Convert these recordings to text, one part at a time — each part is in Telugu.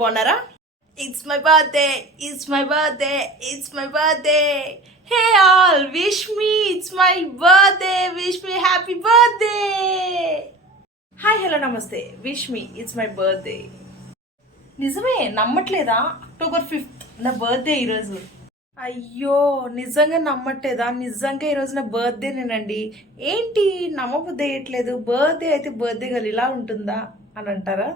బాగున్నారా? It's my birthday, it's my birthday, it's my birthday. Hey all, wish me, it's my birthday, wish me happy birthday. Hi hello నమస్తే, wish me, it's my birthday. నిజమే, నమ్మట్లేదా? October 5th నా బర్త్డే ఈరోజు. అయ్యో, నిజంగా నమ్మట్లేదా? నిజంగా ఈరోజు నా బర్త్డేనేనండి. ఏంటి నమ్మబుద్ధి వేయట్లేదు? బర్త్డే అయితే బర్త్డే గల ఇలా ఉంటుందా అని అంటారా?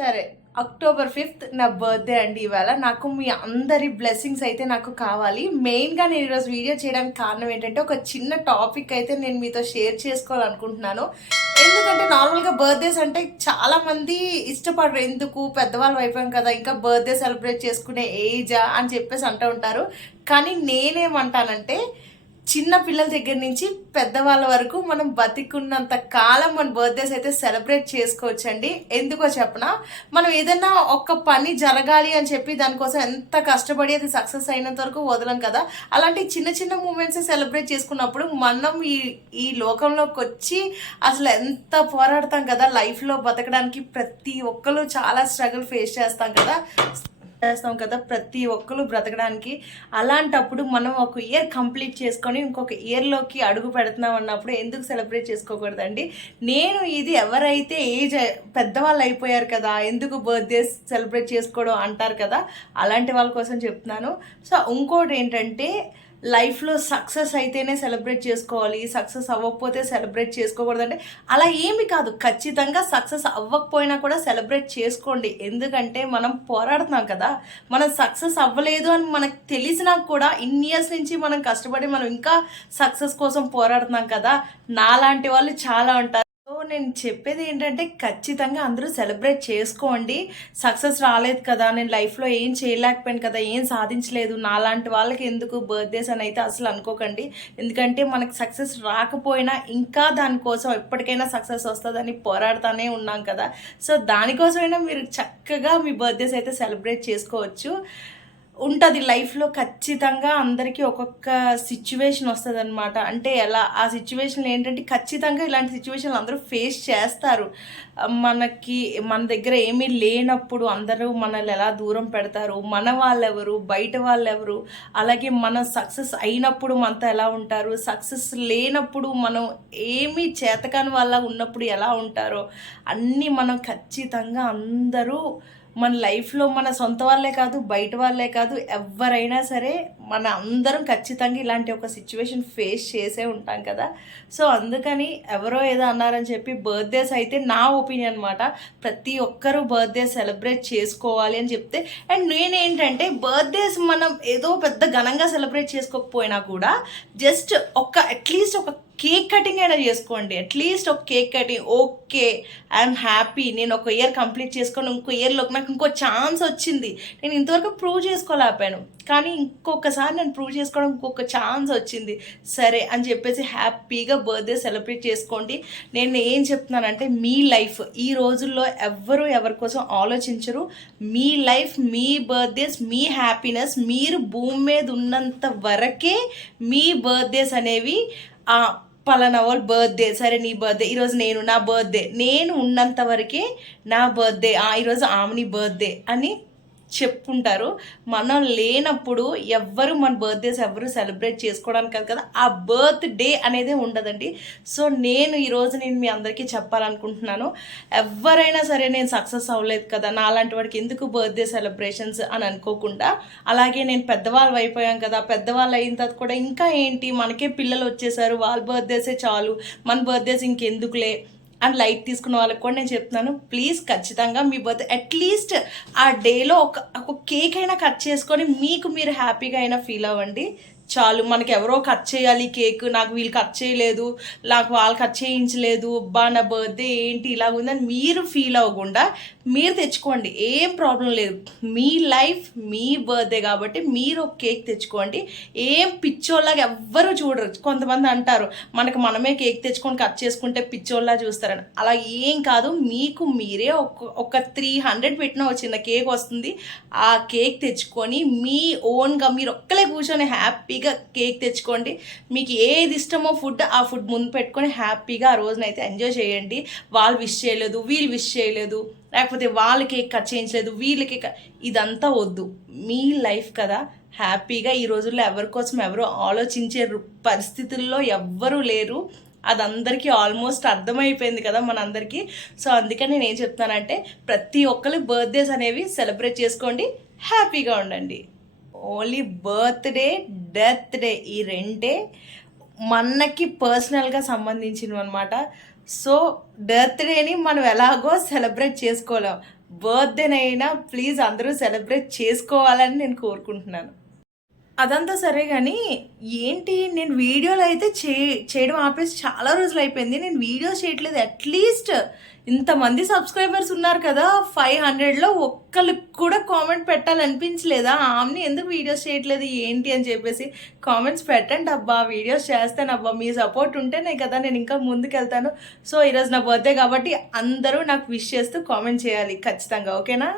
సరే, October 5th నా బర్త్డే అండి. ఇవాళ నాకు మీ అందరి బ్లెస్సింగ్స్ అయితే నాకు కావాలి. మెయిన్గా నేను ఈరోజు వీడియో చేయడానికి కారణం ఏంటంటే ఒక చిన్న టాపిక్ అయితే నేను మీతో షేర్ చేసుకోవాలనుకుంటున్నాను. ఎందుకంటే నార్మల్గా బర్త్డేస్ అంటే చాలామంది ఇష్టపడరు. ఎందుకు, పెద్దవాళ్ళు అయిపోయాం కదా, ఇంకా బర్త్డే సెలబ్రేట్ చేసుకునే ఏజా అని చెప్పేసి అంటూ ఉంటారు. కానీ నేనేమంటానంటే చిన్న పిల్లల దగ్గర నుంచి పెద్దవాళ్ళ వరకు మనం బతికున్నంత కాలం మన బర్త్డేస్ అయితే సెలబ్రేట్ చేసుకోవచ్చండి. ఎందుకో చెప్పనా, మనం ఏదైనా ఒక పని జరగాలి అని చెప్పి దానికోసం ఎంత కష్టపడి అది సక్సెస్ అయినంత వరకు వదలం కదా. అలాంటి చిన్న చిన్న మూమెంట్స్ సెలబ్రేట్ చేసుకున్నప్పుడు మనం ఈ లోకంలోకి వచ్చి అసలు ఎంత పోరాడతాం కదా లైఫ్లో బతకడానికి. ప్రతి ఒక్కరు చాలా స్ట్రగుల్ ఫేస్ చేస్తాం కదా ప్రతి ఒక్కరు బ్రతకడానికి. అలాంటప్పుడు మనం ఒక ఇయర్ కంప్లీట్ చేసుకొని ఇంకొక ఇయర్లోకి అడుగు పెడుతున్నాం అన్నప్పుడు ఎందుకు సెలబ్రేట్ చేసుకోకూడదండి? నేను ఇది ఎవరైతే ఏజ్ పెద్దవాళ్ళు అయిపోయారు కదా, ఎందుకు బర్త్డే సెలబ్రేట్ చేసుకోవడం అంటారు కదా, అలాంటి వాళ్ళ కోసం చెప్తున్నాను. సో ఇంకోటి ఏంటంటే, లైఫ్లో సక్సెస్ అయితేనే సెలబ్రేట్ చేసుకోవాలి, సక్సెస్ అవ్వకపోతే సెలబ్రేట్ చేసుకోకూడదంటే అలా ఏమి కాదు. ఖచ్చితంగా సక్సెస్ అవ్వకపోయినా కూడా సెలబ్రేట్ చేసుకోండి. ఎందుకంటే మనం పోరాడుతున్నాం కదా. మనం సక్సెస్ అవ్వలేదు అని మనకు తెలిసినా కూడా ఇన్ని ఇయర్స్ నుంచి మనం కష్టపడి మనం ఇంకా సక్సెస్ కోసం పోరాడుతున్నాం కదా. నాలాంటి వాళ్ళు చాలా ఉంటారు. సో నేను చెప్పేది ఏంటంటే, ఖచ్చితంగా అందరూ సెలబ్రేట్ చేసుకోండి. సక్సెస్ రాలేదు కదా, నేను లైఫ్లో ఏం చేయలేకపోయాను కదా, ఏం సాధించలేదు, నాలాంటి వాళ్ళకి ఎందుకు బర్త్డేస్ అని అయితే అసలు అనుకోకండి. ఎందుకంటే మనకు సక్సెస్ రాకపోయినా ఇంకా దానికోసం ఎప్పటికైనా సక్సెస్ వస్తుందని పోరాడుతూనే ఉన్నాం కదా. సో దానికోసమైనా మీరు చక్కగా మీ బర్త్డేస్ అయితే సెలబ్రేట్ చేసుకోవచ్చు. ఉంటుంది లైఫ్లో. ఖచ్చితంగా అందరికీ ఒక్కొక్క సిచ్యువేషన్ వస్తుంది అనమాట. అంటే ఎలా ఆ సిచ్యువేషన్లు ఏంటంటే, ఖచ్చితంగా ఇలాంటి సిచ్యువేషన్లు అందరూ ఫేస్ చేస్తారు. మన దగ్గర ఏమీ లేనప్పుడు అందరూ మనల్ని ఎలా దూరం పెడతారు, మన వాళ్ళెవరు, బయట వాళ్ళెవరు, అలాగే మనం సక్సెస్ అయినప్పుడు మనతో ఎలా ఉంటారు, సక్సెస్ లేనప్పుడు మనం ఏమీ చేతకాని వాళ్ళ ఉన్నప్పుడు ఎలా ఉంటారో అన్నీ మనం ఖచ్చితంగా అందరూ మన లైఫ్లో మన సొంత వాళ్ళే కాదు, బయట వాళ్ళే కాదు, ఎవరైనా సరే మన అందరం ఖచ్చితంగా ఇలాంటి ఒక సిచ్యువేషన్ ఫేస్ చేసే ఉంటాం కదా. సో అందుకని ఎవరో ఏదో అన్నారని చెప్పి బర్త్డేస్ అయితే నా ఒపీనియన్ అనమాట, ప్రతి ఒక్కరూ బర్త్డే సెలబ్రేట్ చేసుకోవాలి అని చెప్తే. అండ్ నేనేంటంటే, బర్త్డేస్ మనం ఏదో పెద్ద ఘనంగా సెలబ్రేట్ చేసుకోకపోయినా కూడా జస్ట్ అట్లీస్ట్ ఒక కేక్ కటింగ్ అయినా చేసుకోండి. అట్లీస్ట్ ఒక cake cutting, okay I'm happy, నేను ఒక ఇయర్ కంప్లీట్ చేసుకొని ఇంకో ఇయర్లోకి నాకు ఇంకో ఛాన్స్ వచ్చింది, నేను ఇంతవరకు ప్రూవ్ చేసుకోలేకపోయాను కానీ ఇంకొకసారి నేను ప్రూవ్ చేసుకోవడం ఇంకొక ఛాన్స్ వచ్చింది, సరే అని చెప్పేసి హ్యాపీగా బర్త్డే సెలబ్రేట్ చేసుకోండి. నేను ఏం చెప్తున్నానంటే, మీ లైఫ్ ఈ రోజుల్లో ఎవ్వరూ ఎవరి కోసం ఆలోచించరు. మీ లైఫ్, మీ బర్త్డేస్, మీ హ్యాపీనెస్, మీరు భూమి మీద ఉన్నంత వరకే మీ బర్త్డేస్ అనేవి. పలానా వాళ్ళ బర్త్డే, సరే నీ బర్త్డే ఈరోజు, నా బర్త్డే నేను ఉన్నంత వరకే నా బర్త్డే, ఈరోజు ఆమెని బర్త్డే అని చెప్పుకుంటారు. మనం లేనప్పుడు ఎవ్వరు మన బర్త్డేస్ ఎవరు సెలబ్రేట్ చేసుకోవడానికి కాదు కదా, ఆ బర్త్డే అనేది ఉండదండి. సో ఈరోజు నేను మీ అందరికీ చెప్పాలనుకుంటున్నాను, ఎవరైనా సరే నేను సక్సెస్ అవ్వలేదు కదా, నాలాంటి వాడికి ఎందుకు బర్త్డే సెలబ్రేషన్స్ అని అనుకోకుండా, అలాగే నేను పెద్దవాళ్ళు అయిపోయాం కదా, పెద్దవాళ్ళు అయిన తర్వాత కూడా ఇంకా ఏంటి, మనకే పిల్లలు వచ్చేసారు, వాళ్ళ బర్త్డేసే చాలు, మన బర్త్డేస్ ఇంకెందుకులే అండ్ లైట్ తీసుకున్న వాళ్ళకి కూడా నేను చెప్తున్నాను, ప్లీజ్ ఖచ్చితంగా మీ బర్త్డే అట్లీస్ట్ ఆ డేలో ఒక కేక్ అయినా కట్ చేసుకొని మీకు మీరు హ్యాపీగా అయినా ఫీల్ అవ్వండి చాలు. మనకి ఎవరో కట్ చేయాలి కేక్, నాకు వీళ్ళు కట్ చేయలేదు, నాకు వాళ్ళు కట్ చేయించలేదు, నా బర్త్డే ఏంటి ఇలాగుందని మీరు ఫీల్ అవ్వకుండా మీరు తెచ్చుకోండి, ఏం ప్రాబ్లం లేదు. మీ లైఫ్, మీ బర్త్డే కాబట్టి మీరు ఒక కేక్ తెచ్చుకోండి. ఏం పిచ్చోళ్ళగా ఎవ్వరు చూడరు. కొంతమంది అంటారు మనకు మనమే కేక్ తెచ్చుకొని కట్ చేసుకుంటే పిచ్చోళ్ళ చూస్తారని. అలా ఏం కాదు, మీకు మీరే ఒక 300 పెట్టిన ఒక చిన్న కేక్ వస్తుంది. ఆ కేక్ తెచ్చుకొని మీ ఓన్గా మీరు ఒక్కలే కూర్చొని హ్యాపీ హ్యాపీగా కేక్ తెచ్చుకోండి. మీకు ఏది ఇష్టమో ఫుడ్ ఆ ఫుడ్ ముందు పెట్టుకొని హ్యాపీగా ఆ రోజునైతే ఎంజాయ్ చేయండి. వాళ్ళు విష్ చేయలేదు, వీళ్ళు విష్ చేయలేదు, లేకపోతే వాళ్ళ కేక్ కట్ చేయించలేదు, వీళ్ళకి ఇదంతా వద్దు. మీ లైఫ్ కదా, హ్యాపీగా ఈ రోజుల్లో ఎవరి కోసం ఎవరు ఆలోచించే పరిస్థితుల్లో ఎవ్వరూ లేరు. అది అందరికీ ఆల్మోస్ట్ అర్థమైపోయింది కదా మనందరికీ. సో అందుకని నేను ఏం చెప్తానంటే ప్రతి ఒక్కరి బర్త్డేస్ అనేవి సెలబ్రేట్ చేసుకోండి, హ్యాపీగా ఉండండి. ఓన్లీ బర్త్డే, డెత్ డే ఈ రెండే మనకి పర్సనల్గా సంబంధించినవి అనమాట. సో బర్త్డేని మనం ఎలాగో సెలబ్రేట్ చేసుకోలేం, బర్త్డేనైనా ప్లీజ్ అందరూ సెలబ్రేట్ చేసుకోవాలని నేను కోరుకుంటున్నాను. అదంతా సరే కానీ ఏంటి, నేను వీడియోలు అయితే చేయడం ఆపేసి చాలా రోజులు అయిపోయింది. నేను వీడియోస్ చేయట్లేదు. అట్లీస్ట్ ఇంతమంది సబ్స్క్రైబర్స్ ఉన్నారు కదా, 500లో ఒక్కరికి కూడా కామెంట్ పెట్టాలనిపించలేదా? ఆమెని ఎందుకు వీడియోస్ చేయట్లేదు ఏంటి అని చెప్పేసి కామెంట్స్ పెట్టండి అబ్బా, వీడియోస్ చేస్తానబ్బా. మీ సపోర్ట్ ఉంటేనే కదా నేను ఇంకా ముందుకు వెళ్తాను. సో ఈరోజు నా బర్త్డే కాబట్టి అందరూ నాకు విష్ చేస్తూ కామెంట్ చేయాలి ఖచ్చితంగా, ఓకేనా?